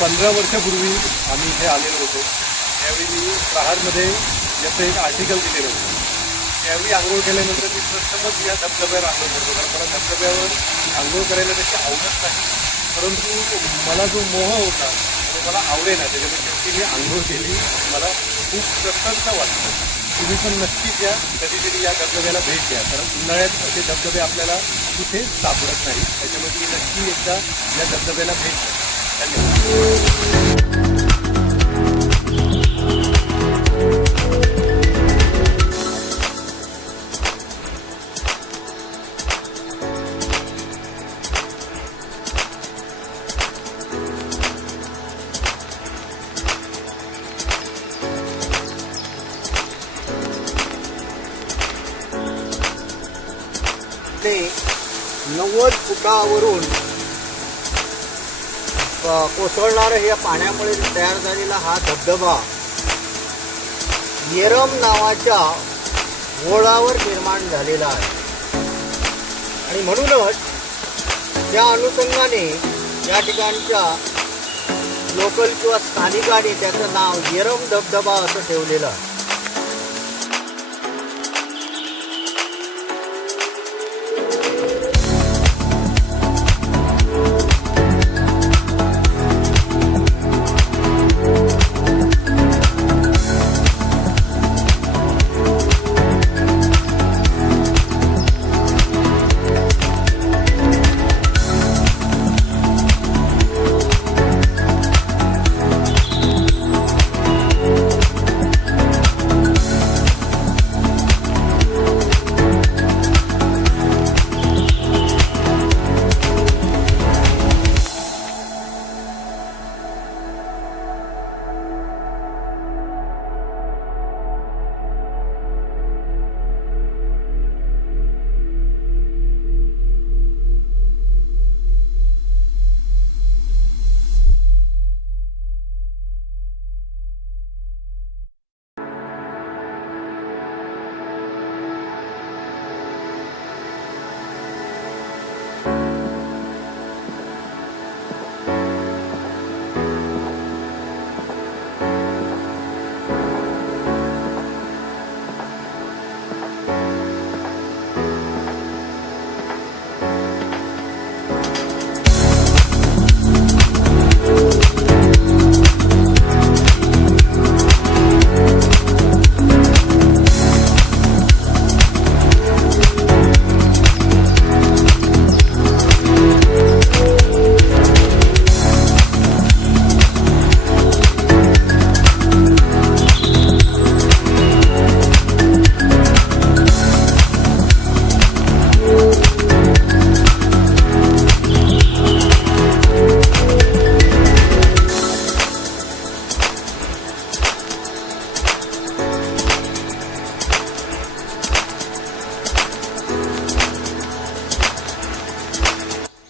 15 वर्षापूर्वी आम्ही इथे आलेलो होतो। त्यावेळी मी प्रहारमध्ये याचं एक आर्टिकल दिलेलं होतं। त्यावेळी आंघोळ केल्यानंतर मी प्रथमच या धबधब्यावर आंघोळ करतो, कारण मला धबधब्यावर आंघोळ करायला त्याची आवडत नाही, परंतु मला जो मोह होता तो मला आवडेना, त्याच्यामुळे शेवटी मी आंघोळ केली। मला खूप प्रसन्न वाटतं। तुम्ही पण नक्कीच या, कधीतरी या धबधब्याला भेट द्या, कारण उन्हाळ्यात असे धबधबे आपल्याला कुठेच सापडत नाही। त्याच्यामुळे तुम्ही नक्की एकदा या धबधब्याला भेट द्या। धन्यवाद। ते 90 फुटावरून कोसळणाऱ्या या पाण्यामुळे तयार झालेला हा धबधबा येरम नावाच्या ओढावर निर्माण झालेला आहे आणि म्हणूनच त्या अनुषंगाने या ठिकाणच्या लोकल किंवा स्थानिकांनी त्याचं नाव येरम धबधबा असं ठेवलेलं आहे।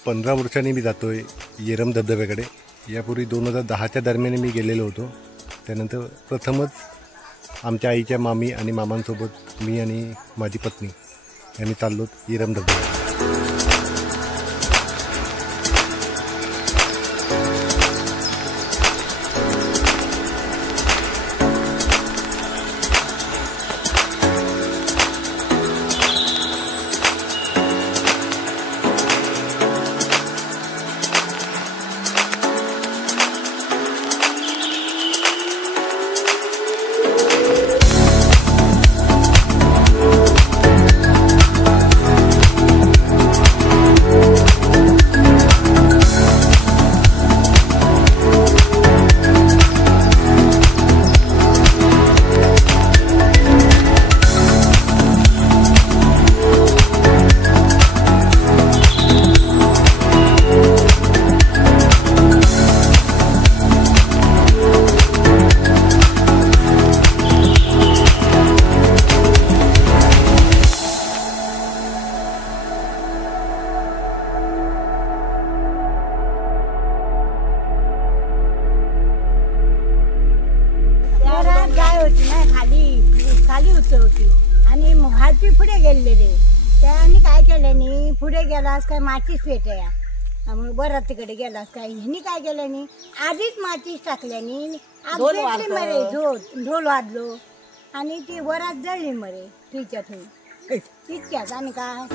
पंधरा वर्षांनी मी जातोय येरम धबधब्याकडे। यापूर्वी 2010च्या दरम्यान मी गेलेलो होतो। त्यानंतर प्रथमच आमच्या आईच्या मामी आणि मामांसोबत मी आणि माझी पत्नी यांनी चाललो येरम धबधब्याला। खाली उतरवती आणि हाती पुढे गेलेले. त्यांनी काय केल्याने पुढे गेलास काय मातीच पेटया मग बरं तिकडे गेलास काय ह्यांनी काय केलं नाही आधीच माती टाकल्यानी ढोल वाजलं. मरे ढोल वाजलो आणि ती वरात जळली मरे तिच्या ठेवून तितक्याच आणि काय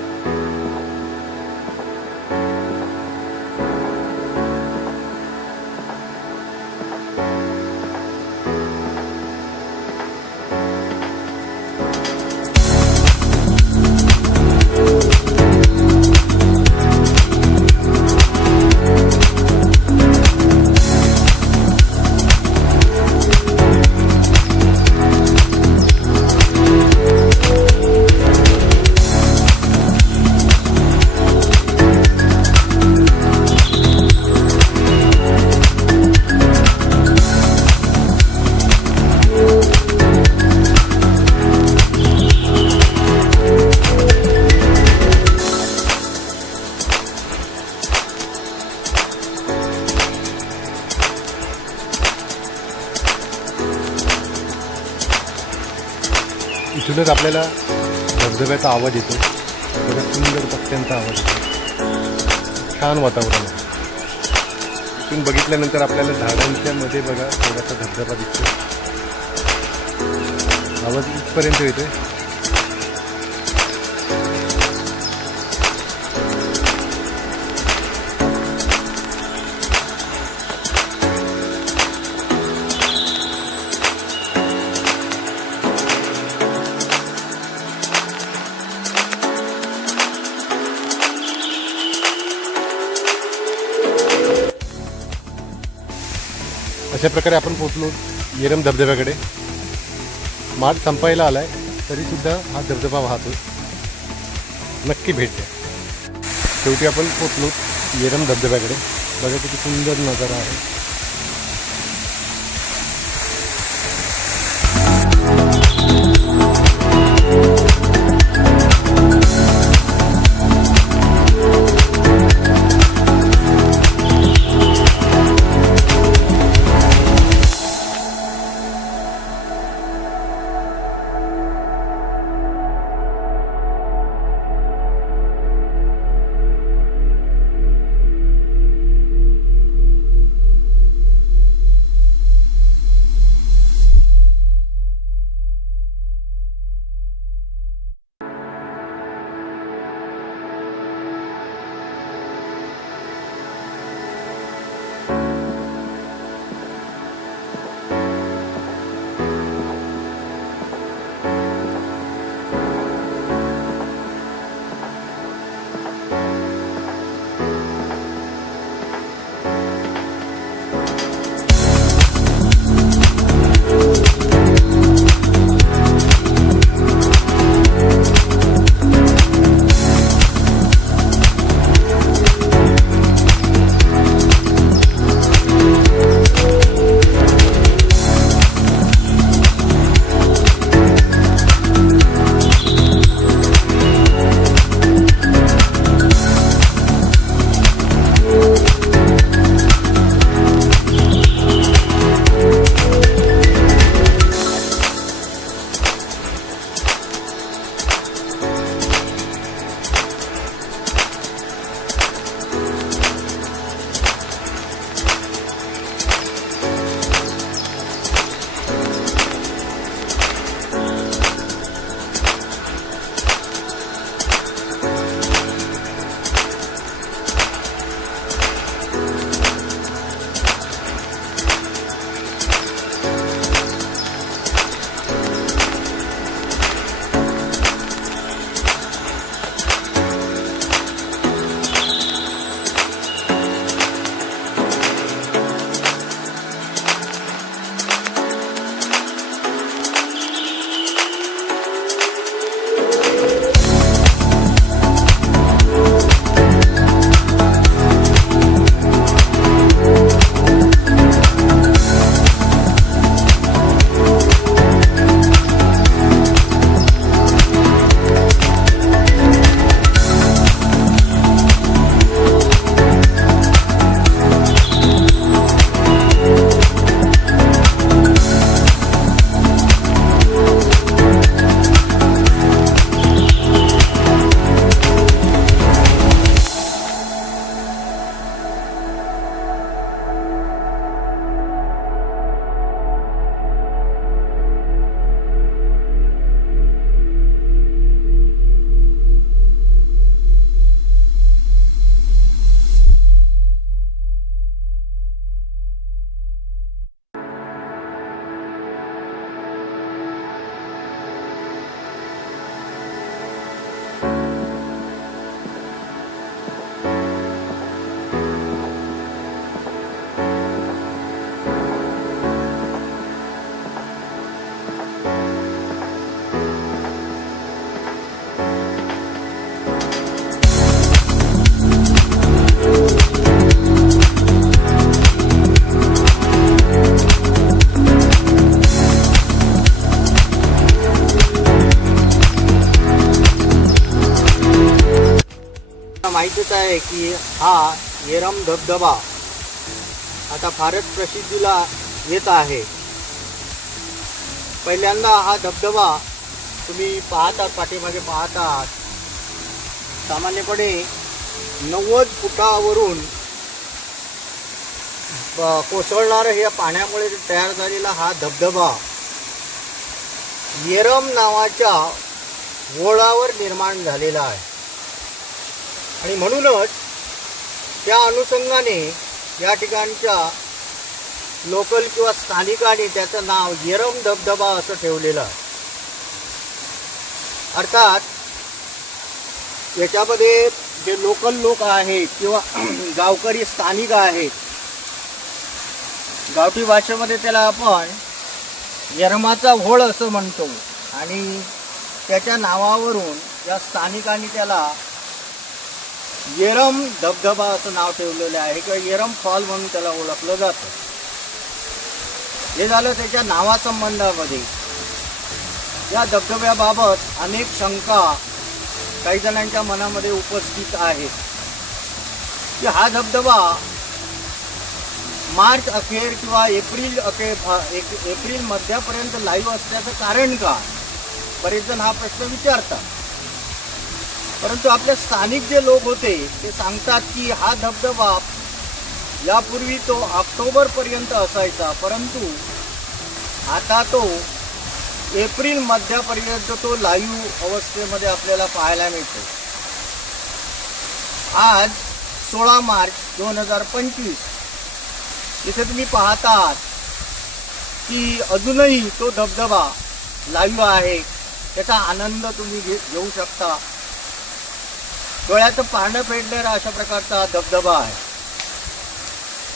इथूनच आपल्याला धबधब्याचा आवाज येतो. बघा सुंदर पक्ष्यांचा आवाज येतो. छान वातावरण आहे. इथून बघितल्यानंतर आपल्याला झाडांच्या मध्ये बघा थोडासा धबधबा दिसतो. आवाज इथपर्यंत येतोय. अशा प्रकारे आपण पोचलो येरम धबधब्याकडे. मार्च संपायला आलाय तरीसुद्धा हा धबधबा वाहतो. नक्की भेट द्या. शेवटी आपण पोचलो येरम धबधब्याकडे. बघा किती सुंदर नजारा आहे. दिसत आहे की हा येरम धबधबा आता फारच प्रसिद्धीला येत आहे. पहिल्यांदा हा धबधबा तुम्ही पाहतात, पाठीमागे पाहतात, सामान्यपणे 90 फुटावरून कोसळणारं हे पाण्यामुळे तयार झालेला हा धबधबा येरम नावाच्या ओढावर निर्माण झालेला आहे. आणि म्हणूनच त्या अनुषंगाने या ठिकाणच्या लोकल किंवा स्थानिकांनी त्याचं नाव येरम धबधबा असं ठेवलेलं आहे. अर्थात याच्यामध्ये जे लोकल लोक आहेत किंवा गावकरी स्थानिक आहेत, गावठी भाषेमध्ये त्याला आपण येरमाचा घोळ असं म्हणतो, आणि त्याच्या नावावरून या स्थानिकांनी त्याला येरम धबधबा असं नाव ठेवलेलं आहे किंवा येरम फॉल म्हणून त्याला ओळखलं जातं. हे झालं त्याच्या नावासंबंधामध्ये. या धबधब्याबाबत अनेक शंका काही जणांच्या मनामध्ये उपस्थित आहेत की हा धबधबा मार्च अखेर किंवा एप्रिल मध्यापर्यंत लाईव्ह असण्याचं कारण का? बरेच जण हा प्रश्न विचारतात. परंतु आपले स्थानिक जे लोक होते ते सांगतात की हा धबधबा यापूर्वी तो ऑक्टोबरपर्यंत असायचा, परंतु आता तो एप्रिल मध्यापर्यंत तो लाईव्ह अवस्थेमध्ये आपल्याला पाहायला मिळतो. आज 16 मार्च 2025 इथे तुम्ही पाहतात की अजूनही तो धबधबा लाईव्ह आहे. त्याचा आनंद तुम्ही घेऊ शकता. डोळ्याचं पारणं फेडणारा अशा प्रकारचा धबधबा आहे.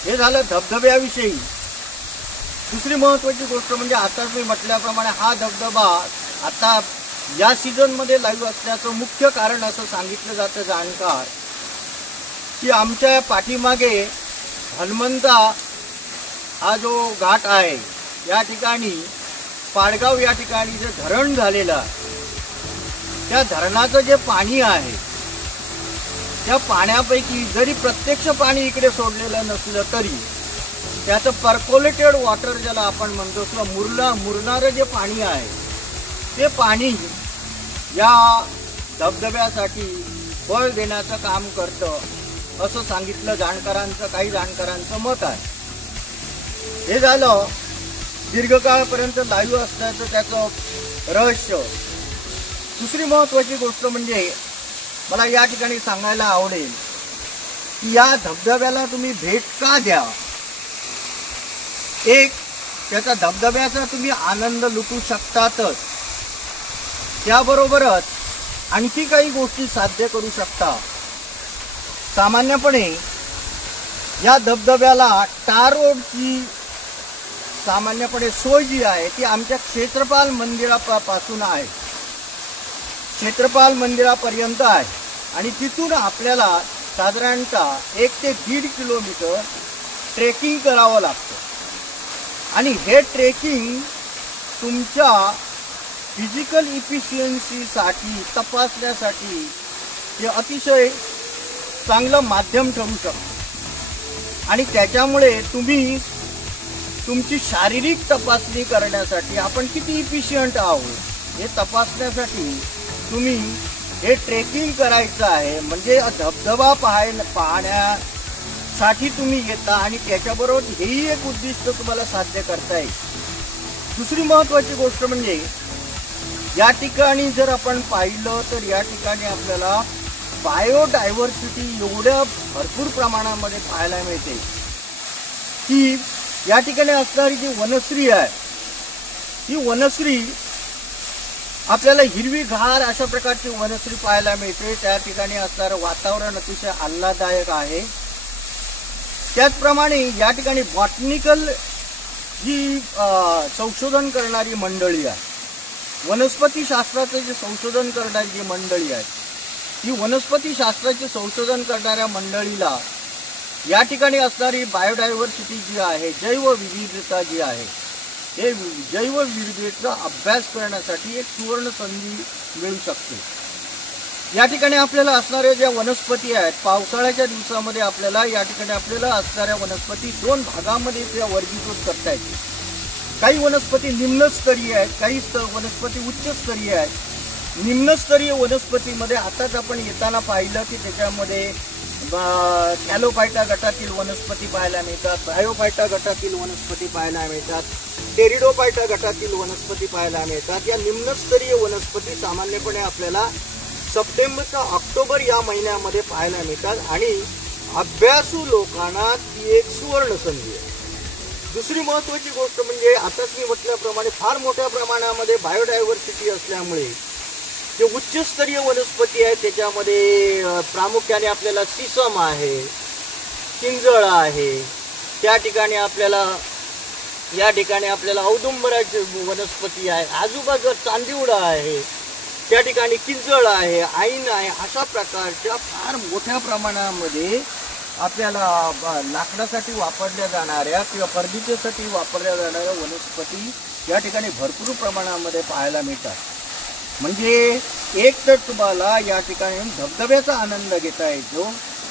हे झालं धबधब्याविषयी. दुसरी महत्त्वाची गोष्ट म्हणजे आता मी म्हटल्याप्रमाणे हा धबधबा आता या सीझनमध्ये लाईव्ह असण्याचं मुख्य कारण असं सांगितलं जातं जाणकार की आमच्या पाठीमागे हनुमंता हा जो घाट आहे या ठिकाणी पाडगाव या ठिकाणी जे धरण झालेलं आहे त्या धरणाचं जे पाणी आहे त्या पाण्यापैकी जरी प्रत्यक्ष पाणी इकडे सोडलेलं नसलं तरी त्याचं पर्कोलेटेड वॉटर ज्याला आपण म्हणतो किंवा मुरणारं जे पाणी आहे ते पाणी या धबधब्यासाठी बळ देण्याचं काम करतं असं सांगितलं जाणकारांचं, काही जाणकारांचं मत आहे. हे झालं दीर्घकाळपर्यंत लाईव्ह असण्याचं त्याचं रहस्य. दुसरी महत्त्वाची गोष्ट म्हणजे मला या ठिकाणी सांगायला आवडेल की या धबधब्याला तुम्ही भेट का द्या. एक, त्याचा धबधब्याचा तुम्ही आनंद लुटू शकतातच, त्याबरोबरच आणखी काही गोष्टी साध्य करू शकता. सामान्यपणे या धबधब्याला टार रोडची सामान्यपणे सोय जी आहे ती आमच्या क्षेत्रपाल मंदिरापासून आहे, क्षेत्रपाल मंदिरापर्यंत आहे. आणि तिथून आपल्याला साधारणतः 1 ते 1.5 किलोमीटर ट्रेकिंग करावं लागतं. आणि हे ट्रेकिंग तुमच्या फिजिकल इफिशियन्सीसाठी तपासण्यासाठी हे अतिशय चांगलं माध्यम ठरू शकतं. आणि त्याच्यामुळे तुम्ही तुमची शारीरिक तपासणी करण्यासाठी आपण किती इफिशियंट आहोत हे तपासण्यासाठी तुम्ही हे ट्रेकिंग करायचं आहे. म्हणजे धबधबा पाहण्यासाठी तुम्ही येता आणि त्याच्याबरोबर हेही एक उद्दिष्ट तुम्हाला साध्य करता येईल. दुसरी महत्त्वाची गोष्ट म्हणजे या ठिकाणी जर आपण पाहिलं तर या ठिकाणी आपल्याला बायोडायव्हर्सिटी एवढ्या भरपूर प्रमाणामध्ये पाहायला मिळते की या ठिकाणी असणारी जी वनश्री आहे ही वनश्री आपल्याला हिरवीगार अशा प्रकारची वनश्री पाहायला मिळते. त्या ठिकाणी असणारं वातावरण अतिशय आल्हाददायक आहे. त्याचप्रमाणे या ठिकाणी बॉटनिकल जी संशोधन करणारी मंडळी आहे, वनस्पती शास्त्राचं जे संशोधन करणारी जी मंडळी आहे ही वनस्पती शास्त्राचे संशोधन करणाऱ्या मंडळीला या ठिकाणी असणारी बायोडायव्हर्सिटी जी आहे, जैवविविधता जी आहे, हे जैवविविधतेचा अभ्यास करण्यासाठी एक सुवर्ण संधी मिळू शकते. या ठिकाणी आपल्याला असणाऱ्या ज्या वनस्पती आहेत, पावसाळ्याच्या दिवसामध्ये आपल्याला या ठिकाणी आपल्याला असणाऱ्या वनस्पती 2 भागामध्ये त्या वर्गीकृत करता येतील. काही वनस्पती निम्नस्तरीय आहेत, काही वनस्पती उच्चस्तरीय आहेत. निम्नस्तरीय वनस्पतीमध्ये आताच आपण येताना पाहिलं की त्याच्यामध्ये कॅलोफायटा गटातील वनस्पती पाहायला मिळतात, ब्रायोफायटा गटातील वनस्पती पाहायला मिळतात, टेरिडोफायटा गटातील वनस्पती पाहायला मिळतात. या निम्नस्तरीय वनस्पती सामान्यपणे आपल्याला सप्टेंबर ते ऑक्टोबर या महिन्यामध्ये पाहायला मिळतात आणि अभ्यासू लोकांना ती एक सुवर्ण संधी आहे. दुसरी महत्त्वाची गोष्ट म्हणजे आताच मी म्हटल्याप्रमाणे फार मोठ्या प्रमाणामध्ये बायोडायव्हर्सिटी असल्यामुळे जे उच्चस्तरीय वनस्पती आहेत त्याच्यामध्ये प्रामुख्याने आपल्याला सिसम आहे, किंजळ आहे, त्या ठिकाणी आपल्याला या ठिकाणी आपल्याला औदुंबराची वनस्पती आहे, आजूबाजूला चांदिवडा आहे, त्या ठिकाणी किंजळ आहे, ऐन आहे. अशा प्रकारच्या फार मोठ्या प्रमाणामध्ये आपल्याला लाकडासाठी वापरल्या जाणाऱ्या किंवा फर्निचरसाठी वापरल्या जाणाऱ्या वनस्पती या ठिकाणी भरपूर प्रमाणामध्ये पाहायला मिळतात. म्हणजे एक तर तुम्हाला या ठिकाणी धबधब्याचा आनंद घेता येतो,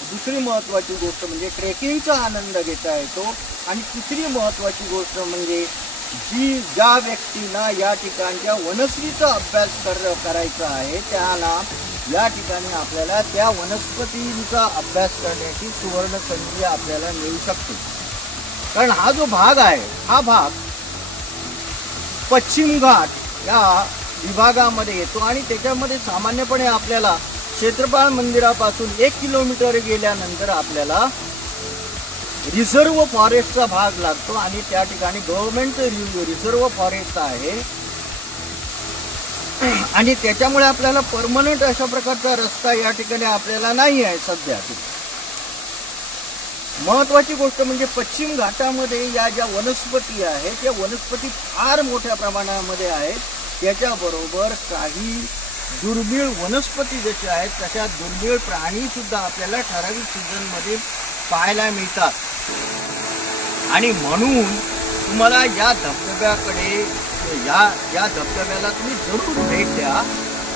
दुसरी महत्त्वाची गोष्ट म्हणजे ट्रेकिंगचा आनंद घेता येतो आणि तिसरी महत्त्वाची गोष्ट म्हणजे ज्या व्यक्तींना या ठिकाणच्या वनस्पतीचा अभ्यास करायचा आहे त्याला या ठिकाणी आपल्याला त्या वनस्पतींचा अभ्यास करण्याची सुवर्ण संधी आपल्याला मिळू शकते. कारण हा जो भाग आहे हा भाग पश्चिम घाट या विभागामध्ये येतो आणि त्याच्यामध्ये सामान्यपणे आपल्याला क्षेत्रपाळ मंदिरापासून 1 किलोमीटर गेल्यानंतर आपल्याला रिझर्व फॉरेस्टचा भाग लागतो आणि त्या ठिकाणी गव्हर्नमेंटचं रिझर्व फॉरेस्ट आहे आणि त्याच्यामुळे आपल्याला परमनंट अशा प्रकारचा रस्ता या ठिकाणी आपल्याला नाही आहे सध्या. महत्वाची गोष्ट म्हणजे पश्चिम घाटामध्ये या ज्या वनस्पती आहेत त्या वनस्पती फार मोठ्या प्रमाणामध्ये आहेत. त्याच्याबरोबर काही दुर्मिळ वनस्पती जशा आहेत तशा दुर्मिळ प्राणी सुद्धा आपल्याला ठराविक सीझनमध्ये पाहायला मिळतात आणि म्हणून तुम्हाला या धबधब्याकडे या धबधब्याला तुम्ही जरूर भेट द्या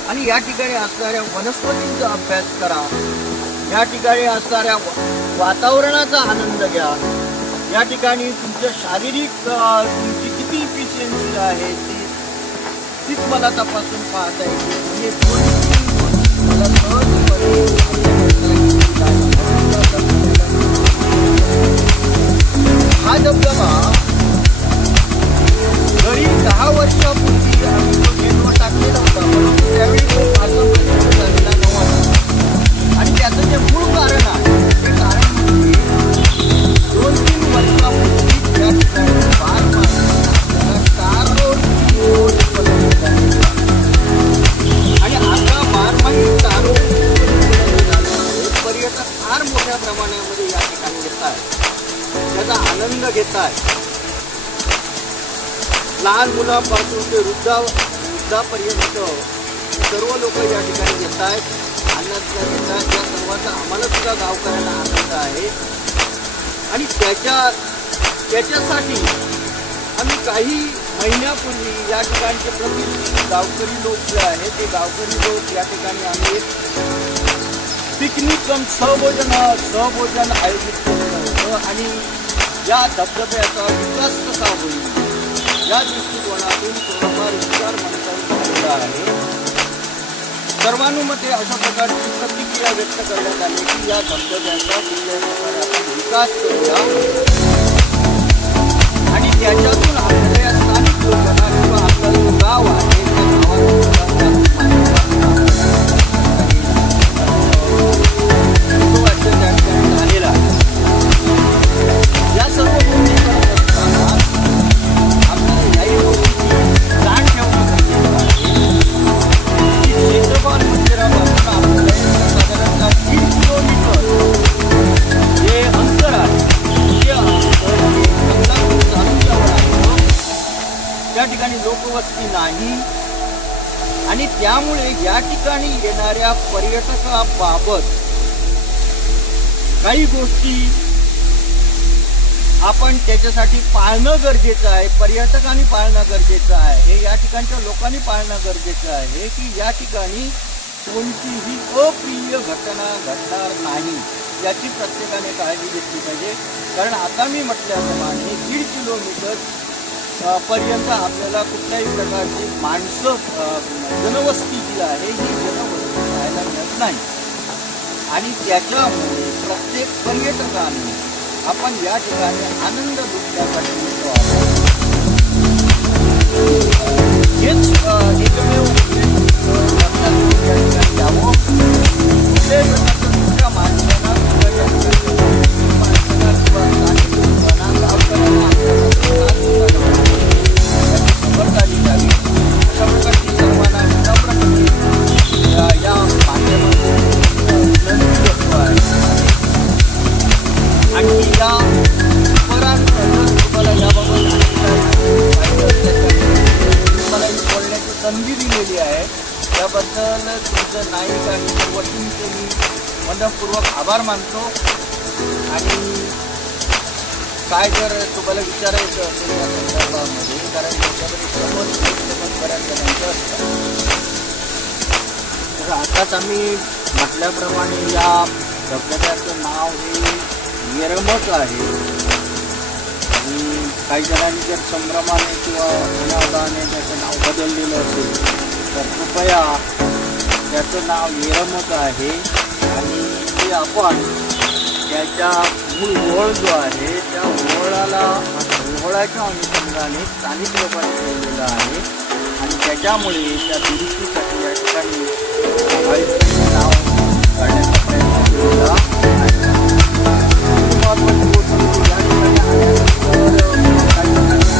आणि या ठिकाणी असणाऱ्या वनस्पतींचा अभ्यास करा, या ठिकाणी असणाऱ्या वातावरणाचा आनंद घ्या, या ठिकाणी तुमच्या शारीरिक तुमची किती इफिशियन्सी आहे ती तुम्हाला तपासून पाहता येते. म्हणजे हा धबधबा जरी 10 वर्षापूर्वी आम्ही तो नेटवर टाकलेला होता परंतु त्यावेळी तो फारसा प्रसिद्ध झालेला नव्हता आणि त्याचं जे मूळ कारण आहे ते कारण म्हणजे 2-3 वर्षापूर्वी त्या ठिकाणी आणि आता 12 तारो पर्यटक फार मोठ्या प्रमाणामध्ये या ठिकाणी येत आहेत, त्याचा आनंद घेत आहेत. लहान मुलांपासून ते वृद्धापर्यंत सर्व लोक या ठिकाणी येत आहेत, आनंद घेत आहेत. या सर्वांचा आम्हाला सुद्धा गावकऱ्यांना आनंद आहे आणि त्याच्यासाठी आम्ही काही महिन्यापूर्वी या ठिकाणचे प्रतिष्ठित गावकरी लोक जे आहेत ते गावकरी लोक या ठिकाणी आम्ही पिकनिक सहभोजन आयोजित केलेलं होतं आणि या धबधब्याचा विकास कसा होईल या दृष्टिकोनातून थोडाफार विचार मंथन झालेला आहे. सर्वानुमते अशा प्रकारची प्रतिक्रिया व्यक्त करण्यात आली की या धबधब्याचा कुठल्याही प्रकारे आपण विकास करूया आणि त्याच्यातून आपल्या स्थानिक लोकांना किंवा आपलं जो गाव आहे त्या गावात झालेला आहे. या सर्व गोष्टी करत असताना आपल्याला याही गोष्टीची जाण ठेवणं गरजेचं आहे की क्षेत्रपाल मंदिरापासून आपल्याला साधारणतः 3 किलोमीटर जे अंतर आहे ते अंतर त्या ठिकाणी लोकवस्ती नाही आणि त्यामुळे या ठिकाणी येणाऱ्या पर्यटकाबाबत काही गोष्टी आपण त्याच्यासाठी पाळणं गरजेचं आहे, पर्यटकांनी पाळणं गरजेचं आहे, या ठिकाणच्या लोकांनी पाळणं गरजेचं आहे की या ठिकाणी कोणतीही अप्रिय घटना घडणार नाही याची प्रत्येकाने काळजी घेतली पाहिजे. कारण आता मी म्हटल्याप्रमाणे 1.5 किलोमीटर पर्यंत आपल्याला कुठल्याही प्रकारची माणसं जनवस्ती जी आहे ही जनवस्ती पाहायला मिळत नाही. आणि त्याच्यामुळे प्रत्येक पर्यटकाने आपण या ठिकाणी आनंद लुटण्यासाठी येतो आहोत. हेच एकमेव लक्षात या ठिकाणी यावं. कुठल्याही प्रकारचं दुसऱ्या माणसाला किंवा या ठिकाणी माणसाला किंवा स्थानिक लोकांना लाभ करायला खबरदारी घ्यावी. अशा प्रकारची सर्वांना विनम्रपणे या माध्यमातून विनंती करतो आहे. आणि या उपरांत जर तुम्हाला याबाबत तुम्हाला ही बोलण्याची संधी दिलेली आहे त्याबद्दल तुमचं नाईक आणि सर्व टीमचे मी मनपूर्वक आभार मानतो. आणि काय जर तुम्हाला विचारायचं असेल या संदर्भामध्ये, कारण त्याच्यामध्ये समज बऱ्याच जणांचं असतं, तर आताच आम्ही म्हटल्याप्रमाणे या धबधब्याचं नाव हे येरमक आहे. आणि काही जणांनी जर संभ्रमाने किंवा अनावधाने त्याचं नाव बदललेलं असेल तर कृपया त्याचं नाव येरमक आहे. आणि ते आपण त्याच्या मूळ ओळ जो आहे त्या ओळाच्या अनुषंगाने स्थानिक लोकांनी ठेवलेलं आहे. आणि त्याच्यामुळे त्या दुरुस्तीसाठी या ठिकाणी नाव काढण्याचा प्रयत्न केलेला. महत्त्वाची गोष्ट म्हणजे या ठिकाणी आल्यानंतर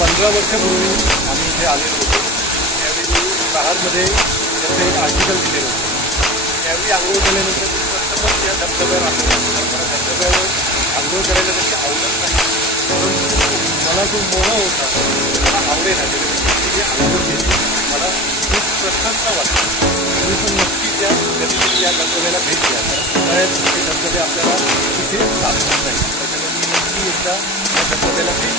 काही वर्षापूर्वी आम्ही इथे आलेलो होतो. त्यावेळी मी प्रहारमध्ये त्याचं एक आर्टिकल दिलेलं होतं. त्यावेळी आंघोळ केल्यानंतर मी प्रथमच या धबधब्यावर आंघोळ केली. मला धबधब्यावर आंघोळ करायला त्याची आवडत नाही, परंतु मला जो मोह होता मला आवडेल जी आंघोळ केली मला खूप प्रसन्न वाटतं. तुम्ही पण नक्कीच या कधीतरी या धबधब्याला भेट द्या. कारण ते धबधबे आपल्याला तिथे सापडत नाही. त्याच्यामुळे मी नक्की एकदा या धबधब्याला भेट